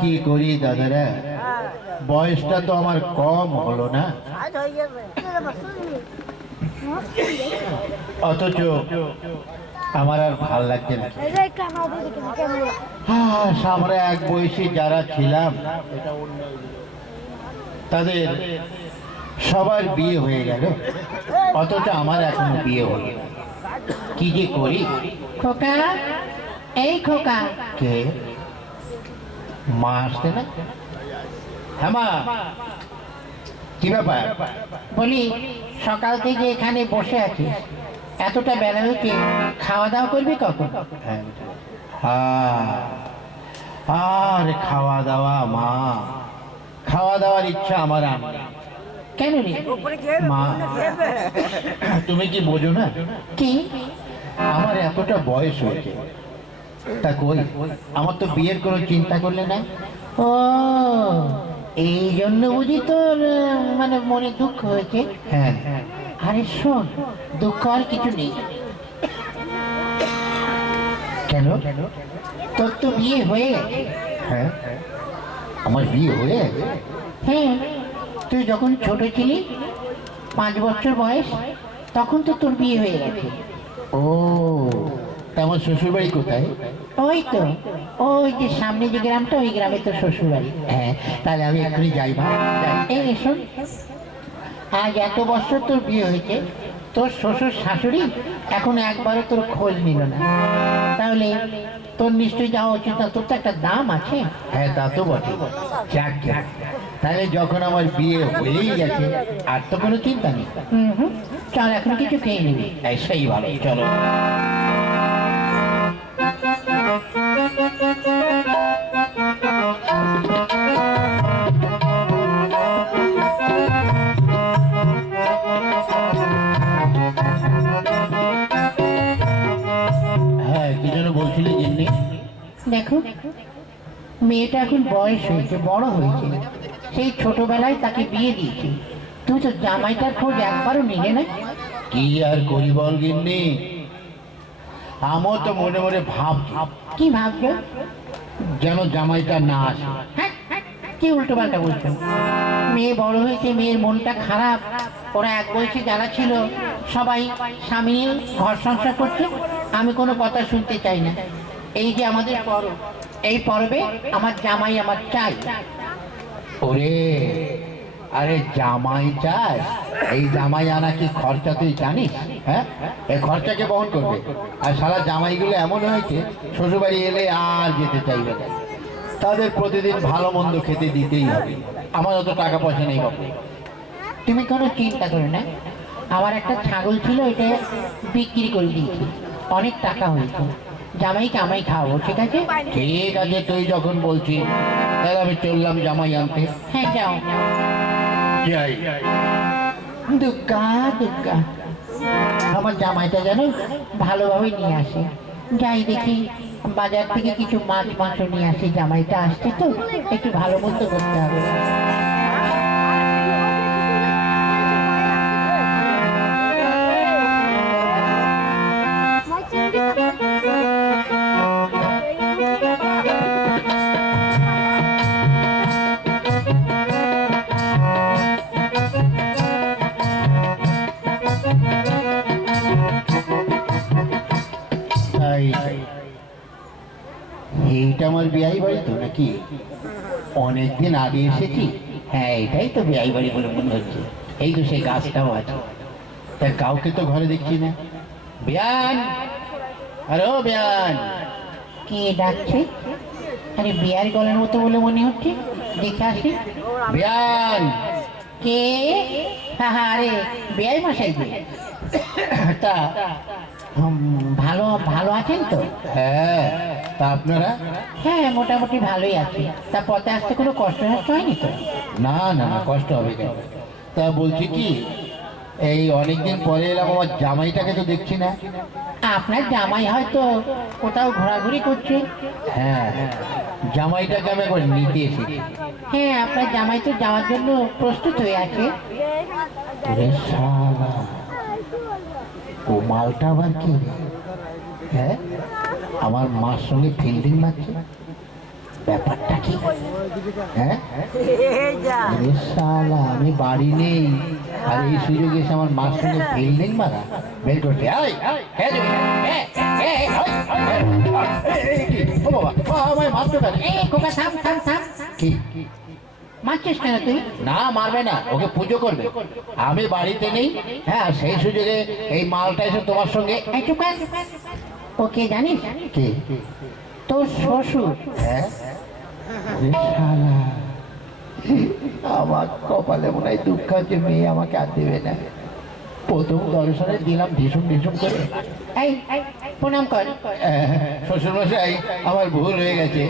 কি করি দাদারা? বয়সটা তো আমার কম হলো না। অথচ আমার আর ভালো লাগছে না। হ্যাঁ, আমরা এক বয়সী যারা ছিলাম তাদের সবার বিয়ে হয়ে গেল। অথচ আমার এখনও বিয়ে হলো কি যে করি? খোকা? এই খোকা। কে? মা আসতে না? হ্যাঁ মা কি ব্যাপার? বলি সকাল থেকে এখানে বসে আছিস। এতটা বেলা হচ্ছে খাওয়া দাওয়া করবি কখন? হ্যাঁ। আহ, আর খাওয়া দাওয়া মা। খাওয়া দাওয়ার ইচ্ছা আমার নেই। কেন রে? মা তুমি কি বোঝো না? কি? আমার এতটা বয়স হয়েছে। তা কই? আমার তো বিয়ের কোনো চিন্তা করলে না? ও এই জন্য বুঝি তোর মানে মনে দুঃখ হয়েছে? হ্যাঁ। আরে শোন দুঃখ আর কিছু নেই। কেন? তোর তো বিয়ে হয়ে গেছে। হ্যাঁ। আমার বিয়ে হয়ে গেছে? হ্যাঁ তুই যখন ছোট ছিলি পাঁচ বছর বয়স তখন তো তোর বিয়ে হয়ে গেছে। ও। তা আমার শ্বশুর বাড়ি কোথায়? ওই তো ওই যে সামনে যে গ্রামটা ওই গ্রামে তো শ্বশুর বাড়ি হ্যাঁ তাহলে আমি এক্ষুনি যাই। এই শোন আজ এত বছর তোর বিয়ে হয়েছে তোর শ্বশুর শাশুড়ি এখন একবারও তোর খোঁজ নিল না। তাহলে তোর নিশ্চয়ই যাওয়া উচিত না তোর তো একটা দাম আছে। হ্যাঁ তা তো বটে। যাক যাক। তাহলে যখন আমার বিয়ে হয়েই গেছে আর তো কোনো চিন্তা নেই। হুম হুম চল এখন কিছু খেয়ে নিবি। সেই ভালো চলো। মেয়েটা এখন বয়স হয়েছে বড় হয়েছে। সেই ছোটবেলায় তাকে বিয়ে দিয়েছি। তুই তো জামাইটার খোঁজ একবারও নিলে না? কি আর করি বল গিন্নি? আমার তো মনে মনে ভাব ভাব কি ভাবছ? যেন জামাইটা না আসে। হ্যাঁ, হ্যাঁ, কি উল্টো পাল্টা বলছো? মেয়ে বড় হয়েছে মেয়ের মনটা খারাপ। ওরা এক বয়সে যারা ছিল সবাই স্বামী ঘর সংসার করছে। আমি কোনো কথা শুনতে চাই না। এই যে আমাদের পরব। এই পর্বে আমার জামাই আমার চাই। ওরে আরে জামাই চাই এই জামাই আনা কি খরচা তুই জানিস হ্যাঁ? এই খরচাকে বহন করবে। আর সারা জামাইগুলো এমন হয়েছে শ্বশুরবাড়ি এলে আর যেতে চাইবে না। তাদের প্রতিদিন ভালো মন্দ খেতে দিতেই হবে। আমার অত টাকা পয়সা নেই বাবু তুমি কোনো চিন্তা করো না। আমার একটা ছাগল ছিল এটা বিক্রি করে দিয়েছি। অনেক টাকা হয়েছে। জামাইকে আমাই খাওয়াবো ঠিক আছে? ঠিক আছে তুই যখন বলছিস তাহলে আমি চললাম জামাই আনতে। হ্যাঁ যাও। যাই। দুর্গা দুর্গা আমার জামাইটা যেন ভালোভাবে নিয়ে আসে। যাই দেখি বাজার থেকে কিছু মাছ মাংস নিয়ে আসি জামাইটা আসছে তো একটু ভালো মতো করতে হবে। আমার বিয়াই বাড়ি তো নাকি? অনেকদিন আগে এসেছি। হ্যাঁ এটাই তো বিয়াই বাড়ি বলে মনে হচ্ছে। এই তো সেই গাছটাও আছে। তা কাউকে তো ঘরে দেখছি না। বিয়ান! আরে ও বিয়ান! কে ডাকছে? আরে বিয়ার গলার মতো বলে মনে হচ্ছে। দেখে আসি। বিয়ান! কে? হ্যাঁ হ্যাঁ আরে বিয়াই মশাই তা ভালো ভালো আছেন তো? হ্যাঁ তা আপনারা? হ্যাঁ মোটামুটি ভালোই আছি। তা পথে আসতে কোনো কষ্ট নষ্ট হয়নি তো? না না না কষ্ট হবে কেন? তা বলছি কি এই অনেকদিন পরে এলাম আমার জামাইটাকে তো দেখছি না। আপনার জামাই হয়তো কোথাও ঘোরাঘুরি করছে। হ্যাঁ জামাইটাকে আমি একবার নিতে এসেছি। হ্যাঁ আপনার জামাই তো যাওয়ার জন্য প্রস্তুত হয়ে আছে। ও মালটা আবার কি হ্যাঁ আমার মার সঙ্গে ফিল্ডিং মারছে ব্যাপারটা কি হ্যাঁ শালা আমি বাড়ি নেই আর এই সুযোগে এসে আমার মার সঙ্গে ফিল্ডিং মারা বের করতে হ্যাঁ হ্যাঁ, হ্যাঁ, হ্যাঁ, হ্যাঁ, হ্যাঁ, কি? মারছিস কেন তুই? না মারবে না ওকে পুজো করবে। আমি বাড়িতে নেই হ্যাঁ সেই সুযোগে এই মালটা এসে তোমার সঙ্গে ওকে জানিস? কি? তোর শ্বশুর। হ্যাঁ? আমার কপালে মনে হয় দুঃখ আছে মেয়ে আমাকে আর দেবে না। প্রথম দর্শনে দিলাম ভীষণ ভীষণ করে। এই প্রণাম কর। শ্বশুর মশাই আমার ভুল হয়ে গেছে।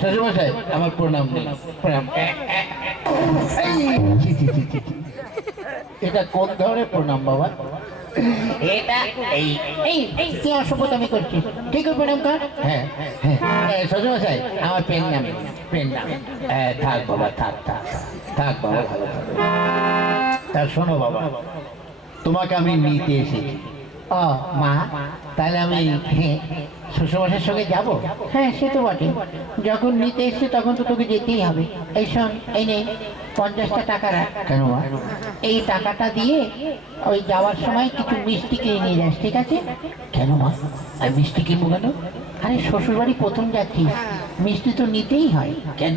শ্বশুর আমার প্রণাম নেই। প্রণাম। এটা কোন ধরনের প্রণাম বাবা? এটা এই এই এই। কি অসভ্যতামি করছিস ঠিক আছে প্রণাম কর? হ্যাঁ হ্যাঁ। আমার পেন নাম পেন নাম। হ্যাঁ, থাক বাবা থাক থাক থাক বাবা ভালো থাকো। শোনো বাবা তোমাকে আমি নিতে এসেছি। ও মা তাহলে আমি শ্বশুরমশাইয়ের সঙ্গে যাব? হ্যাঁ সে তো বটে। যখন নিতে এসছে তখন তো তোকে যেতেই হবে। এই শোন এই নে পঞ্চাশটা টাকা রাখ। কেন এই টাকাটা দিয়ে ওই যাওয়ার সময় কিছু মিষ্টি কিনে নিয়ে যাস ঠিক আছে? কেন মা? আমি মিষ্টি কিনবো কেন? আরে শ্বশুরবাড়ি প্রথম যাচ্ছি মিষ্টি তো নিতেই হয়। কেন?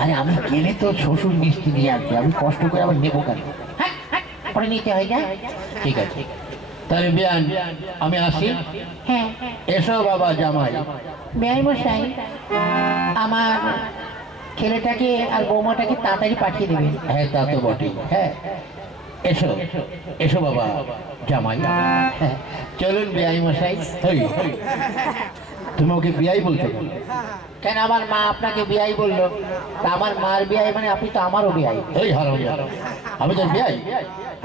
আরে আমি গেলে তো শ্বশুর মিষ্টি নিয়ে আসবে। আমি কষ্ট করে আবার নেব কেন? হ্যাঁ, হ্যাঁ, পরে নিতে হয় যা। ঠিক আছে। তাহলে বিয়ান আমি আসি? হ্যাঁ। এসো বাবা জামাই। বিয়াই মশাই আমার ছেলেটাকে আর বৌমাটাকে তাড়াতাড়ি পাঠিয়ে দেবে হ্যাঁ তা তো বটে হ্যাঁ এসো এসো বাবা জামাই। হ্যাঁ চলুন বিয়াই মশাই। হই হই। তুমি ওকে বিয়াই বলছো কেন? কেন আমার মা আপনাকে বিয়াই বলল? তা আমার মার বিয়াই মানে আপনি তো আমারও বিয়াই। এই হারাম আমি তো বিয়াই?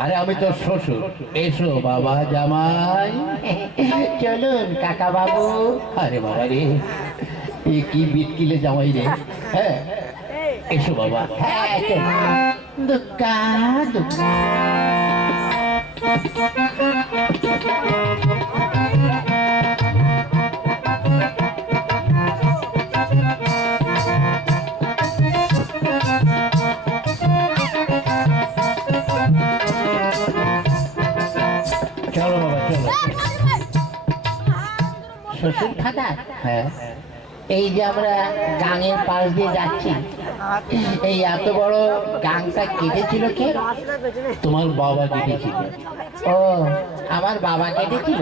আরে আমি তোর শ্বশুর। এসো বাবা জামাই। চলুন কাকা বাবু। আরে বাবা রে। এ কি বিটকিলে জামাই রে। হ্যাঁ এসো বাবা। হ্যাঁ দুর্গা শ্বশুর খাতা হ্যাঁ। এই যে আমরা গাঙের পাশ দিয়ে যাচ্ছি এই এত বড় গাংটা কেটেছিল কে? তোমার বাবা কেটেছিল। ও আমার বাবা কেটেছিল?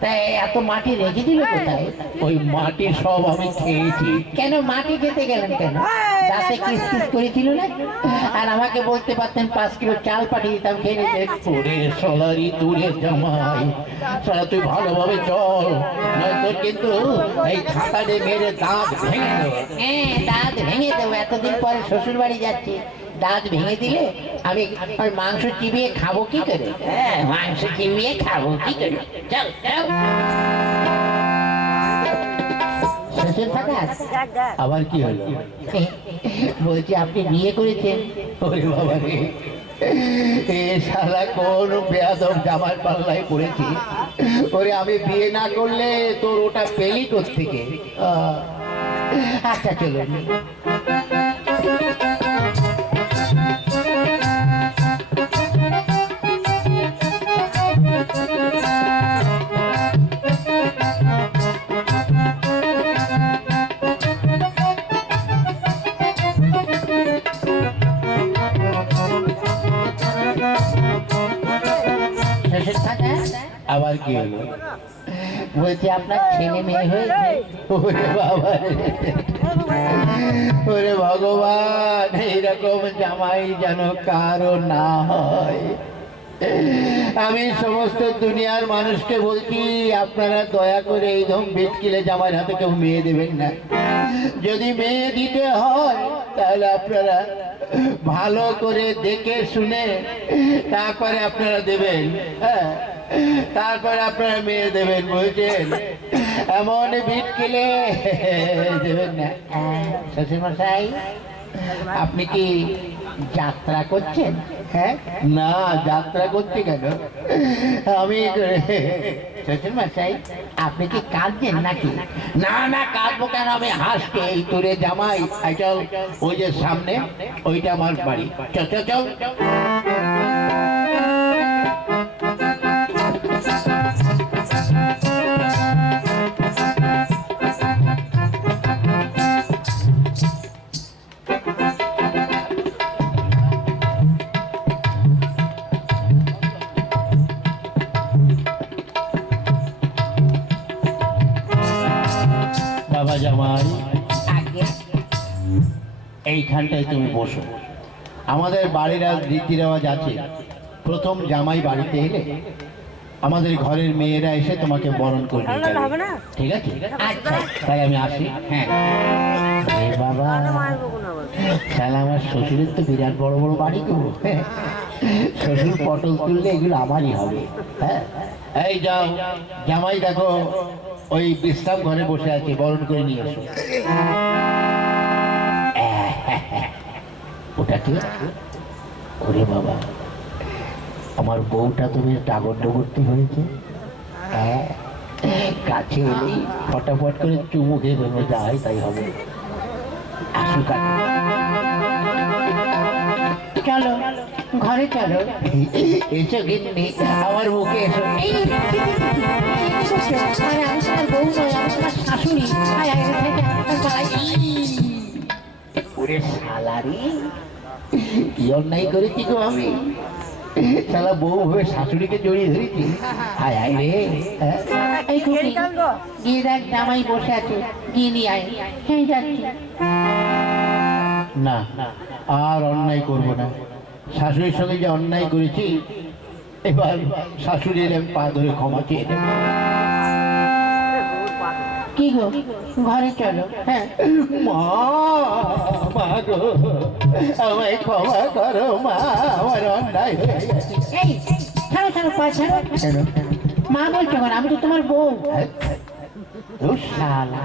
তাই এত মাটি রেখে দিল কোথায়? ওই মাটি সব আমি খেয়েছি। কেন মাটি খেতে গেলেন কেন? দাঁতে কিস কিস করেছিল না? আর আমাকে বলতে পারতেন পাঁচ কিলো চাল পাঠিয়ে দিতাম খেয়ে নিতে। ওরে সলারি দূরে জামাই সারা তুই ভালোভাবে চল। নয়তো কিন্তু এই ছাতারে মেরে দাঁত ভেঙে দেবো। হ্যাঁ দাঁত ভেঙে দেবো। এতদিন পরে শ্বশুর বাড়ি যাচ্ছি। দাঁত ভেঙে দিলে আমি ওই মাংস চিবিয়ে খাব কি করে? হ্যাঁ মাংস চিবিয়ে খাব কি করে? চল চল। শ্বশুর থাকা আবার কি হলো? বলছি আপনি বিয়ে করেছেন? ওরে বাবা রে। এ সারা কোন বেয়াদব জামার পাল্লায় পড়েছি। ওরে আমি বিয়ে না করলে তোর ওটা পেলি থেকে আচ্ছা চলুন। আবার কি হলো? বলছি, আপনার ছেলে মেয়ে হয়েছে ওরে বাবা ওরে ভগবান, এইরকম জামাই যেন কারও না হয়। আমি সমস্ত দুনিয়ার মানুষকে বলছি, আপনারা দয়া করে এই ধম বিটকিলে জামাইয়ের হাতে কেউ মেয়ে দেবেন না। যদি মেয়ে দিতে হয়, তাহলে আপনারা ভালো করে দেখে শুনে তারপরে আপনারা দেবেন হ্যাঁ? তারপরে আপনারা মেয়ে দেবেন বুঝছেন? এমন বিটকিলে দেবেন না। শ্বশুরমশাই আপনি কি যাত্রা করছেন? হ্যাঁ? না, যাত্রা করতে কেন? আমি শ্বশুর মশাই আপনি কি কাঁদছেন নাকি? না না, কাঁদবো কেন? আমি হাসতো এই তোরে জামাই। চল, ওই যে সামনে, ওইটা আমার বাড়ি। চল চল চল। এইখানটায় তুমি বসো। আমাদের বাড়ির আজ রীতি রেওয়াজ আছে। প্রথম জামাই বাড়িতে এলে আমাদের ঘরের মেয়েরা এসে তোমাকে বরণ করে ঠিক আছে? আচ্ছা তাই আমি আসি। হ্যাঁ। বাবা। তাহলে আমার শ্বশুরের তো বিরাট বড় বড় বাড়ি গো শ্বশুর পটল তুললে এগুলো আমারই হবে। হ্যাঁ? এই যাও। জামাই দেখো ওই বিশ্রাম ঘরে বসে আছে। বরণ করে নিয়ে এসো। ওটা কি ওরে বাবা আমার বউটা তো বেশ ডাগর ডগরটি হয়েছে হ্যাঁ কাছে এলেই ফটাফট করে চুমু খেয়ে বেরো যায় তাই হবে আসুক আগে। চলো ঘরে চলো এসো গিন্নি আমার মুখে এসো শাশুড়ি। ওরে শালারি কি অন্যায় করেছি গো আমি। শালা বউ হয়ে শাশুড়িকে জড়িয়ে ধরেছি। হায় হায় রে। হ্যাঁ? গিয়ে দেখ জামাই বসে আছে। গিয়ে নিয়ে আয়। হ্যাঁ যাচ্ছি। না আর অন্যায় করব না। শাশুড়ির সঙ্গে যে অন্যায় করেছি এবার শাশুড়ির আমি পা ধরে ক্ষমা চেয়ে নেব। কি গো? ঘরে চলো হ্যাঁ। মা মা গো আমায় ক্ষমা করো মা আমার অন্যায় এই ছাড়ো ছাড়ো পা ছাড়ো। কেন মা বলছো কেন আমি তো তোমার বউ। শালা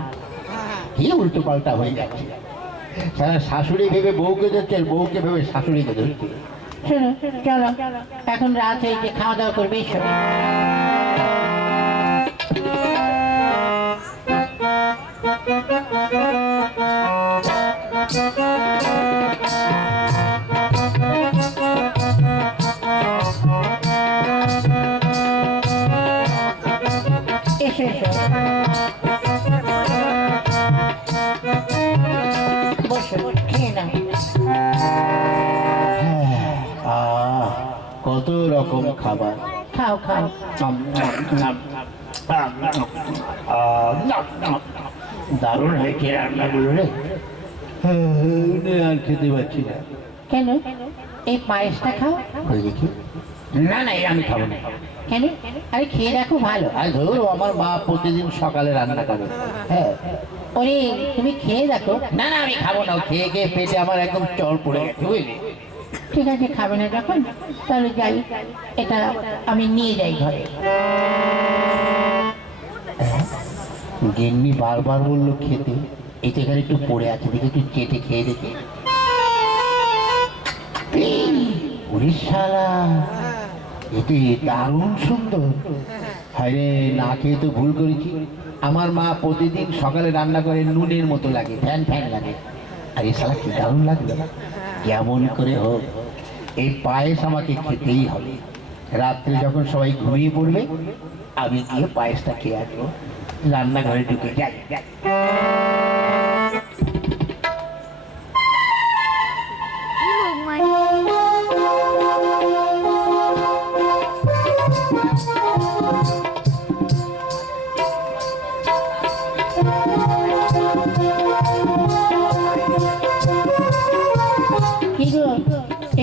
কি উল্টো পাল্টা হয়ে যাচ্ছে। সারা শাশুড়ি ভেবে বউকে ধরছে বউকে ভেবে শাশুড়িকে ধরছে। শোনো চলো এখন রাত হয়েছে খাওয়া দাওয়া করবে কত রকম খাবার খাও খাও দারুণ হয়েছে রান্নাগুলো রে। আর খেতে পারছি না কেন এই পায়েসটা খাও ওই দেখি না না আমি খাব না কেন আরে খেয়ে দেখো ভালো আর ধরো আমার মা প্রতিদিন সকালে রান্না করে হ্যাঁ ওরে তুমি খেয়ে দেখো না না আমি খাব না খেয়ে খেয়ে পেটে আমার একদম চল পড়ে গেছে বুঝলি ঠিক আছে খাবে না যখন তাহলে যাই এটা আমি নিয়ে যাই ঘরে গিন্নি বারবার বলল, খেতে এটা এখানে একটু পড়ে আছে, দেখে একটু চেটে খেয়ে দেখে। উড়িষ্যালা এটি দারুণ সুন্দর। হায় না খেয়ে তো ভুল করেছি। আমার মা প্রতিদিন সকালে রান্না করে নুনের মতো লাগে, ফ্যান ফ্যান লাগে। আর এই শালা কি দারুণ লাগবে যেমন করে হোক এই পায়েস আমাকে খেতেই হবে। রাত্রে যখন সবাই ঘুমিয়ে পড়বে আমি গিয়ে পায়েসটা খেয়ে আসব রান্নাঘরে ঢুকে যাই কি গো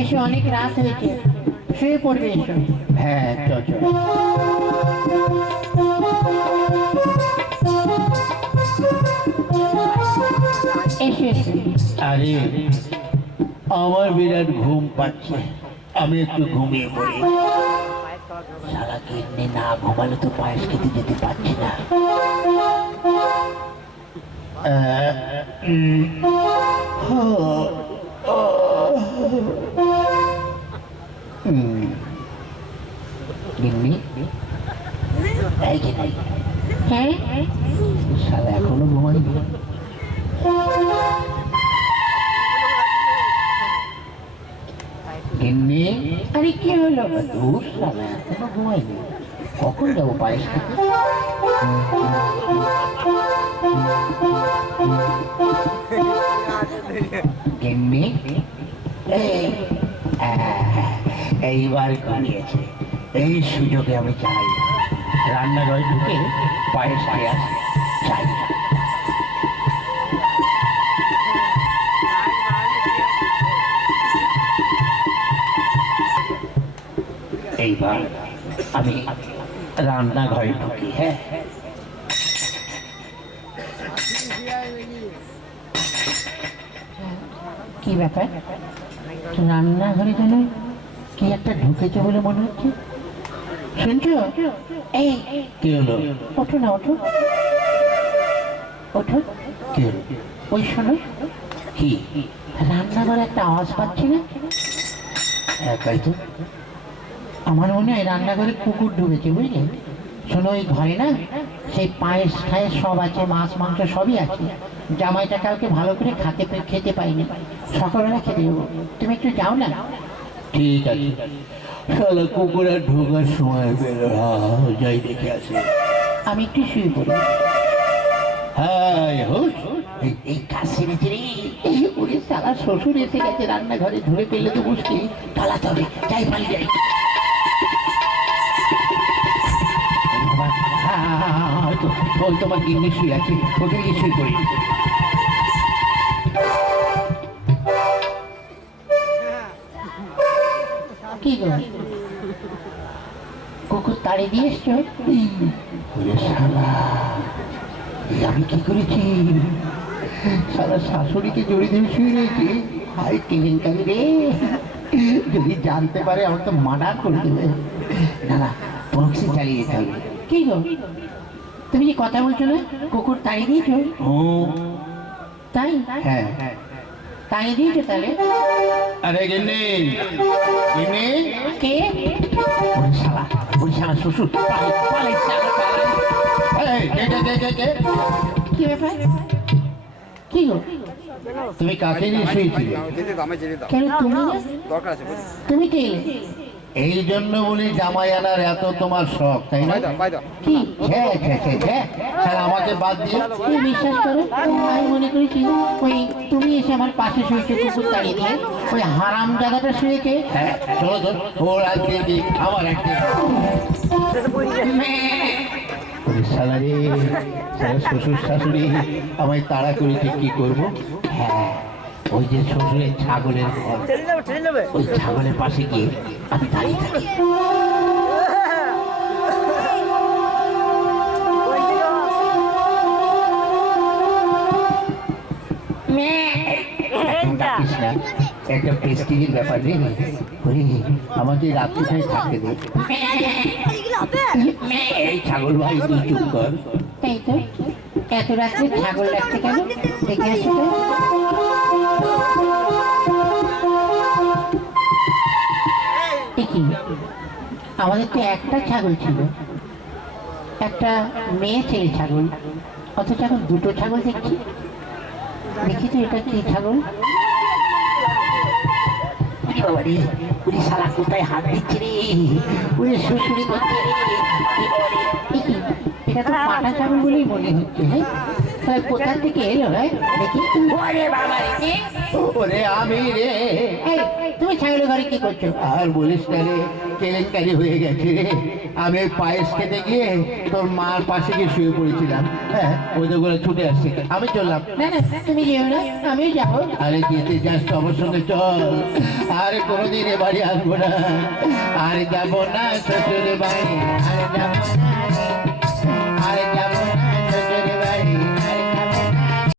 এসো অনেক রাত হয়েছে শুয়ে পড়বে এসো হ্যাঁ চল চল এসো এসো আরে, আমার বিরাট ঘুম পাচ্ছে। আমি একটু ঘুমিয়ে পড়ি। সারা কিডনি না ঘুমালে তো পায়েস খেতে যেতে পারছি না। গিন্নি হ্যাঁ? এখনও ঘুমাইনি গিন্নি? আরে কি হলো? ধুর শালা এখনও ঘুমাইনি কখন যাব পায়েস গিন্নি? এইবার ঘুমিয়েছে এই সুযোগে আমি চাই রান্নাঘরে ঢুকে খেয়ে আসি। চাই এইবার আমি রান্নাঘরে ঢুকি হ্যাঁ। কি ব্যাপার? রান্নাঘরে যেন কি একটা ঢুকেছে বলে মনে হচ্ছে? শুনছো? এই কি হলো? ওঠো না ওঠো। ওঠো। কি? হলো ওই শোনো। কি? রান্নাঘরে একটা আওয়াজ পাচ্ছি না? তাই তো। আমার মনে হয় রান্নাঘরে কুকুর ঢুকেছে বুঝলে? শোনো ওই ঘরে না সেই পায়েস খায় সব আছে মাছ মাংস সবই আছে। জামাইটা কালকে ভালো করে খাতে খেতে পাইনি। সকালবেলা খেতে যাব তুমি একটু যাও না? ঠিক আছে। শালা কুকুরের ঢোকার সময় বেরো যাই দেখে আসি। আমি একটু শুয়ে পড়ি। হ্যাঁ এই কাজ সেরেছে রে ওরে সারা শ্বশুর এসে গেছে রান্নাঘরে ধরে পেলে তো মুশকিল। পালাতে হবে যাই পালিয়ে যাই। ওই তোমার গিন্নি শুয়ে আছে ওকে নিয়ে শুয়ে পড়ি। কি গো? তাড়ি দিয়ে এসছো আমি কি করেছি? সারা শাশুড়িকে জড়িয়ে ধরে শুয়ে রয়েছি। হাই কেলেঙ্কারি রে। যদি জানতে পারে আমার তো মার্ডার করে দেবে। না না কোনো চালিয়ে যেতে হবে। কি গো? তুমি যে কথা বলছো না? কুকুর তাড়ি দিয়েছ? ও। তাই? হ্যাঁ। তাড়ি দিয়েছ তাহলে? আরে গিন্নি গিন্নি। কে? পালাই এই, কে কে কে কে কে কি গো? তুমি কাকে নিয়ে শুয়েছিলে? তুমি না? দরকার আছে বুঝলি তুমি কে এই জন্য বলি জামাই আনার এত তোমার শখ তাই না? কি? ছ্যা। আমাকে বাদ দিয়ে তুমি বিশ্বাস করো আমি মনে করেছি ওই তুমি এসে আমার পাশে শুয়েছো কুকুর তাড়িয়ে দিয়ে ওই হারাম জায়গাটা শুয়েছে। হ্যাঁ চলো তো ওর দিক আমার শ্বশুর শাশুড়ি আমায় তাড়া করেছে কি করব? হ্যাঁ ওই যে শ্বশুরের ছাগলের ঘর। ওই ছাগলের পাশে গিয়ে আমি দাঁড়িয়ে থাকি একটা প্রেস্টিজের ব্যাপার রে ওরে আমাকে রাত্রিটাই থাকতে দে এই ছাগল ভাই তুই চুপ কর তাই তো এত রাত্রে ছাগল ডাকতে কেন দেখে আসি তো আমাদের তো একটা ছাগল ছিল। একটা মেয়ে ছেলে ছাগল, অথচ এখন দুটো ছাগল দেখছি। দেখি তো এটা কি ছাগল? ওরে বাবা রে ওরে কোথায় হাত দিচ্ছে রে? ওরে শ্বশুরি করছে এটা তো পাটা ছাগল বলেই মনে হচ্ছে হ্যাঁ? কোথা থেকে এলো হ্যাঁ দেখি। ওরে বাবা রে। ওরে আমি রে। এই তুমি ছাগলের ঘরে কি করছ? আর বলিস না রে কেলেঙ্কারি হয়ে গেছে রে। আমি পায়েস খেতে গিয়ে তোর মার পাশে গিয়ে শুয়ে পড়েছিলাম। হ্যাঁ ওই তো করে ছুটে আসছে। আমি চললাম। না না তুমি যেও না আমিও যাব। আরে যেতে যাস তো আমার সঙ্গে চল। আরে কোনোদিন এ বাড়ি আসব না। আর যাব না শ্বশুর বাড়ি আর যাব না।